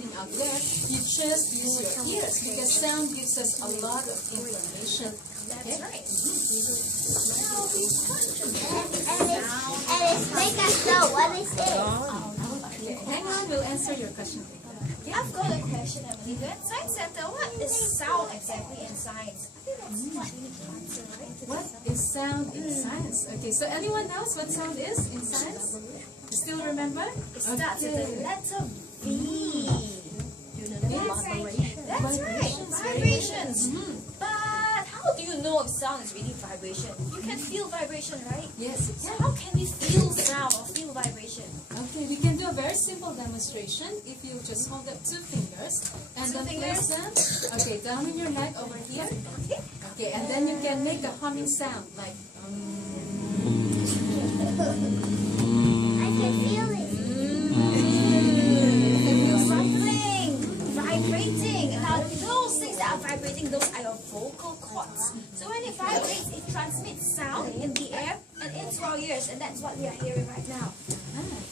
happening out there, you just use your ears because sound gives us a lot of information. That's right. And it's make us know what is it. Okay, hang on, we'll answer your question later. I've got a question, Emily. You're at Science Center. What is sound exactly in science? I think that's what we need to answer, right? What is sound in science? Okay, so anyone knows what sound is in science? You still remember? It starts with the letter V. That's right, vibrations. But how do you know if sound is really vibration? You can feel vibration, right? Yes, So exactly. how can we feel sound or feel vibration? Okay, we can do a very simple demonstration. If you just hold up 2 fingers and then place them, okay, down in your neck over here. Okay, and then you can make a humming sound like. I can feel it. Rumbling, vibrating. Now those things that are vibrating, those are your vocal cords. So when it vibrates, it transmits sound in the air and into our ears, and that's what we are hearing right now.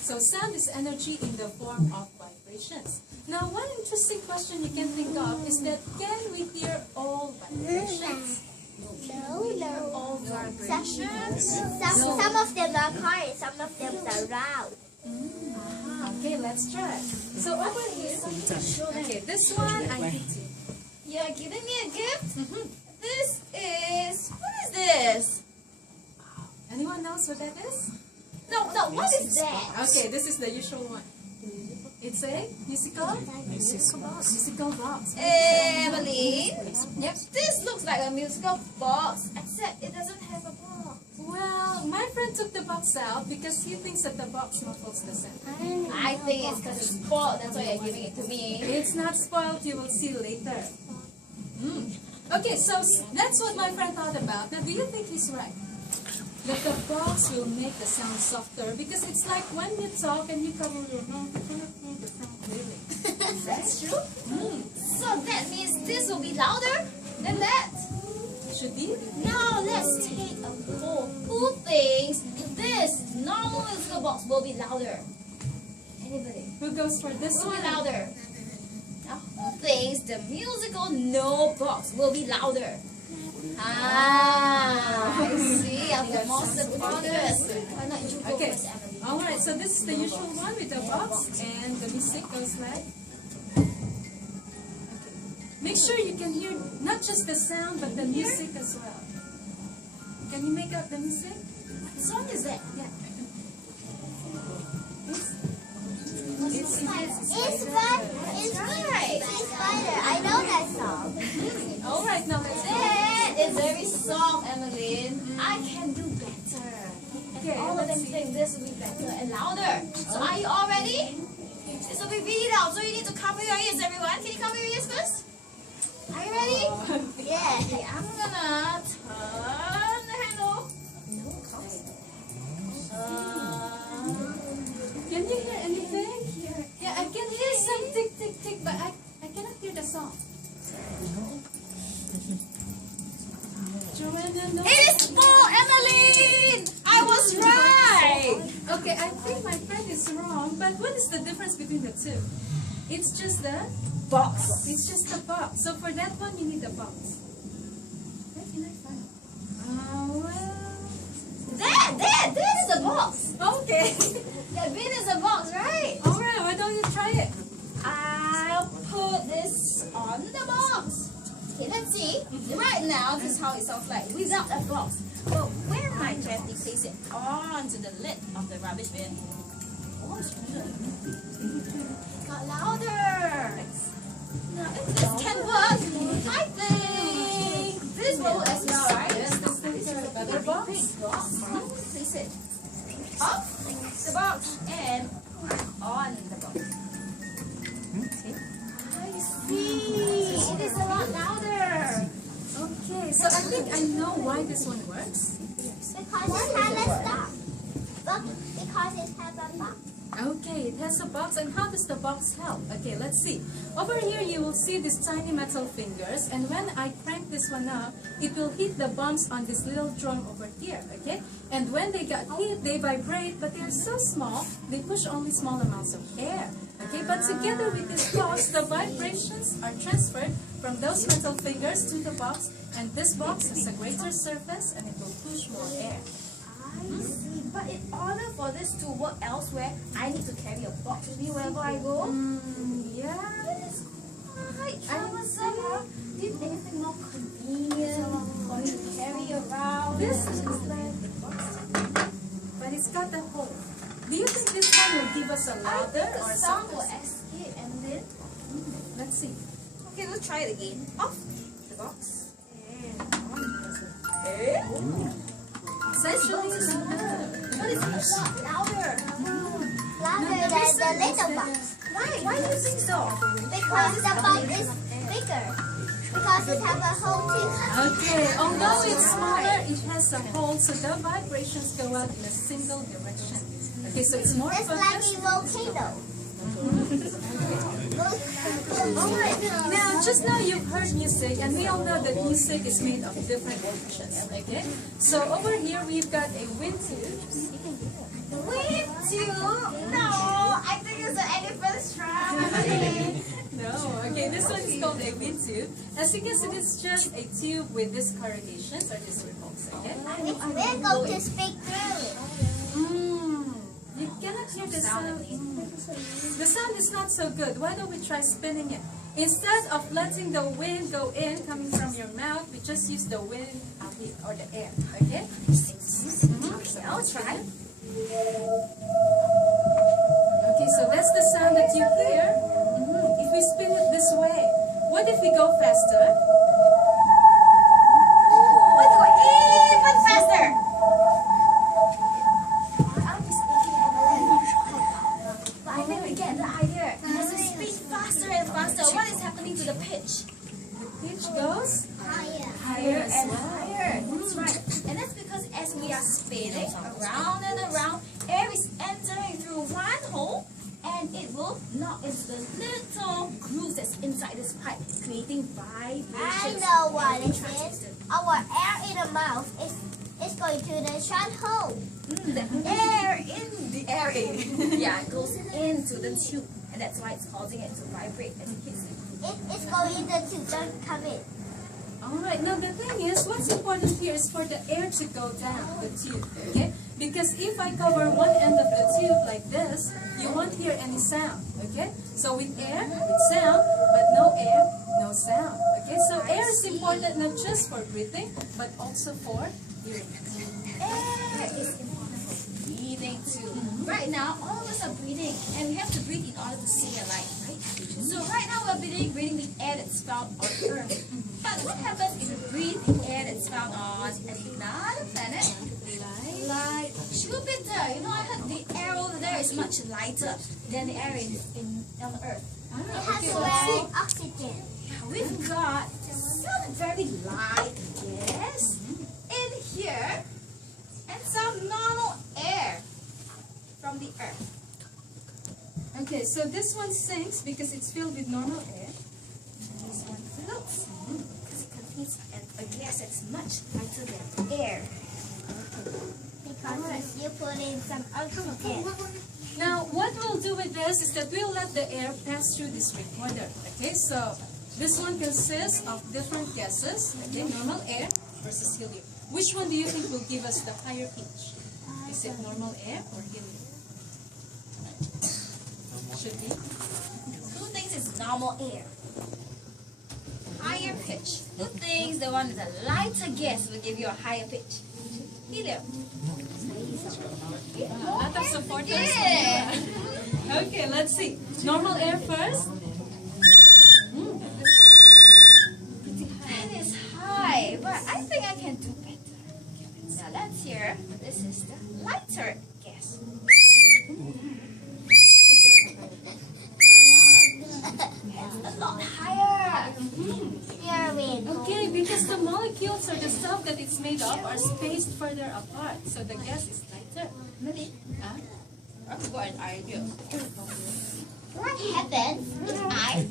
So sound is energy in the form of vibrations. Now one interesting question you can think of is that can we hear all vibrations? No. All vibrations. Some of them are quiet, some of them are loud. Okay, let's try. So over here, okay, this one I think. You're giving me a gift? This is, what is this? Anyone knows what that is? No, what is that? Okay, this is the usual one. It's a musical box. Emily, Yep. this looks like a musical box, except it doesn't have a box. Well, my friend took the box out because he thinks that the box muffles the sound. I think it's because it's spoiled, that's why you're giving it to me. It's not spoiled, you will see later. Okay, so that's what my friend thought about. Now, do you think he's right? That the box will make the sound softer because it's like when you talk and you cover your mouth, you cannot hear the sound clearly. That's true? So that means this will be louder than that. Should be? Now let's take a poll. Who thinks this normal musical box will be louder? Anybody? Who goes for this Will be one? louder. Now who thinks the musical no box will be louder? I see. I'm the most supporters. Why not you go Okay. first, Emily? Alright, so this is the usual one with the box and the music goes like. Make sure you can hear not just the sound but the music as well. Can you make out the music? What song is that? Yeah. It's right. Spider. I know that song. Alright, now let's go. That is very soft, Emmeline. I can do better. Okay, All of them let's see. think this will be better and louder. So are you all ready? This will be really loud, so you need to cover your ears, everyone. Can you cover your ears first? Are you ready? Yeah. Okay, I'm gonna turn the handle. Can you hear anything? Yeah, I can hear some tick, tick, tick, but I cannot hear the song. Joanna, no. It is full, Emmeline! I was right! Okay, I think my friend is wrong, but what is the difference between the two? It's just the Box. It's just a box. So for that one, you need a box. Where can I find it? Well... That is a box. Okay. That bin is a box, right? Alright, why don't you try it? I'll put this on the box. Okay, let's see. Right now, this is how it sounds like without a box. Well, where might gently place it onto the lid of the rubbish bin? Oh, it's got louder. Now, if this can work, I think this will work as well, right? Yes, this is a better box. Place it off the box and on the box. I see. It is a lot louder. Okay, so I think I know why this one works. Because it has a box. Because it has a box. Okay, it has a box, and how does the box help? Okay, let's see. Over here, you will see these tiny metal fingers, and when I crank this one up, it will hit the bumps on this little drum over here, okay? And when they got hit, they vibrate, but they are so small, they push only small amounts of air. Okay, but together with this box, the vibrations are transferred from those metal fingers to the box, and this box has a greater surface and it will push more air. I see. But in order for this to work elsewhere, I need to carry a box with me wherever I go. Yeah. It's quite troublesome. Do you think anything more convenient for me to carry around? This is like the box, but it's got a hole. Do you think this one will give us a I louder think or the a sound will softer? escape and then... Let's see. Okay, let's try it again. Off the box. And on. Essentially, it's But it's a lot louder. Louder than the little box. Why do you think so? Because the box is bigger. Because it has a hole too. okay. Although it's smaller, it has a hole, so the vibrations go out in a single direction. Okay, so it's more It's like focused. a volcano. Alright, now just now you've heard music, and we all know that music is made of different emotions, okay? So over here we've got a wind tube. Wind tube? No, I think it's an elephant string. No, okay, this one is called a wind tube. As you can see, it's just a tube with these corrugations or these ripples, okay? We're going to speak through it. You cannot hear the sound. The sound is not so good. Why don't we try spinning it? Instead of letting the wind go in, coming from your mouth, we just use the wind out here, or the air, okay? Okay, I'll try. Okay, so that's the sound that you hear. If we spin it this way, what if we go faster? Let's go even faster. I'm just thinking of it. But I think we get the idea. As we speed faster and faster, what is happening to the pitch? Pitch goes Higher. Higher and higher. That's right. And that's because as we are spinning around and around, air is entering through one hole and it will knock into the little grooves that's inside this pipe, creating vibrations. I know what it is. Our air in the mouth is going to the short hole. The air in the area, yeah, goes into the tube, and that's why it's causing it to vibrate as it hits it. It's going in the tube. Don't come in. Alright, now the thing is, what's important here is for the air to go down the tube, okay? Because if I cover one end of the tube like this, you won't hear any sound, okay? So with air, with sound, but no air, no sound, okay? So air is important not just for breathing, but also for hearing. Air is important for breathing too. Right now, all of us are breathing, and we have to breathe in order to stay alive, right? So right now we're breathing the air that's found on Earth. But what happens if we breathe the air that's found on another planet? Like Jupiter. You know, I heard the air over there is much lighter than the air on Earth. It has less oxygen. We've got some very light gas in here and some normal air from the Earth. Okay, so this one sinks because it's filled with normal air. And this one floats. Because it contains a gas that's much lighter than air. Because you put in some oxygen. Now, what we'll do with this is that we'll let the air pass through this recorder. Okay, so this one consists of different gases. Okay, normal air versus helium. Which one do you think will give us the higher pitch? Is it normal air or helium? Should be. Who thinks it's normal air? Higher pitch. Who thinks the one with the lighter gas will give you a higher pitch? Helium. A lot of supporters. Yeah. Okay, let's see. Normal air first. That is high, but I think I can do better. Now let's hear. This is the lighter gas. It's a lot higher. You're wind. Okay, because the molecules or the stuff that it's made of are spaced further apart, so the gas is lighter. Maybe. Huh? I've got an idea. What happens if I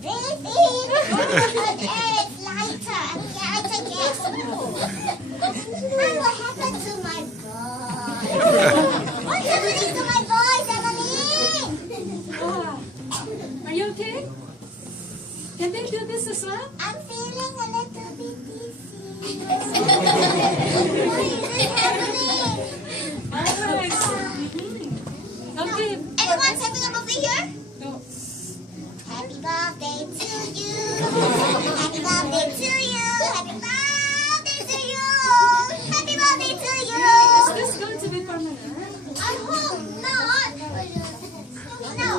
breathe in and air is lighter and lighter gas? And what happens to my voice? What's happening to my voice, Emily? Okay. Can they do this as well? I'm feeling a little bit dizzy. What is happening? Alright. Okay. Anyone stepping up over here? No. Happy birthday to you. Happy birthday to you. Happy birthday to you. Happy birthday to you. Is this going to be permanent? I hope not. No.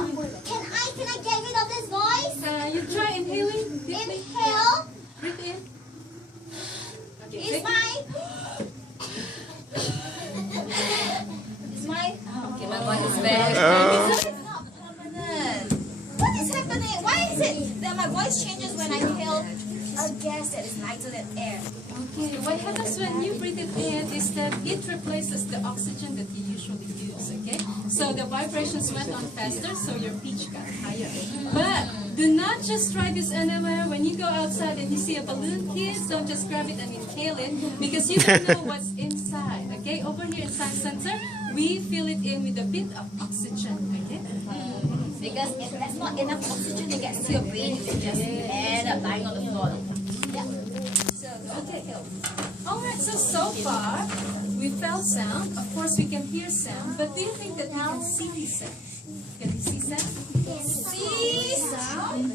Can I get rid of this voice? You try inhaling deeply. Inhale. Breathe in. Okay. Is take- my okay, my voice is back. So it's not permanent. What is happening? Why is it that my voice changes when I inhale a gas that is lighter than air? Okay, what happens when you breathe it in is that it replaces the oxygen that you usually use, okay? So the vibrations went on faster, so your pitch got higher. But do not just try this anywhere. When you go outside and you see a balloon, kids, don't just grab it and inhale it because you don't know what's inside, okay? Over here in Science Center, we fill it in with a bit of oxygen, okay? Because if there's not enough oxygen to get to your brain, you just end up lying on the floor. Yeah. So, okay. Alright, so far, we felt sound. Of course, we can hear sound, but do you think that we can see sound? Can we see sound? See sound?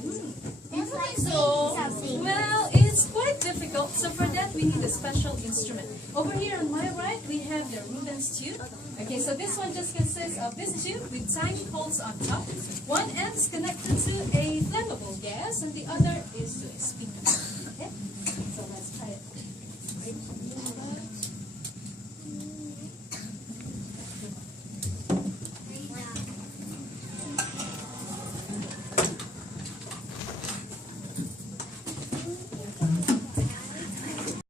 It's like So, something. Well, it's quite difficult, so for that we need a special instrument. Over here on my right, we have the Rubens tube. Okay, so this one just consists of this tube with tiny holes on top. One end is connected to a flammable gas, and the other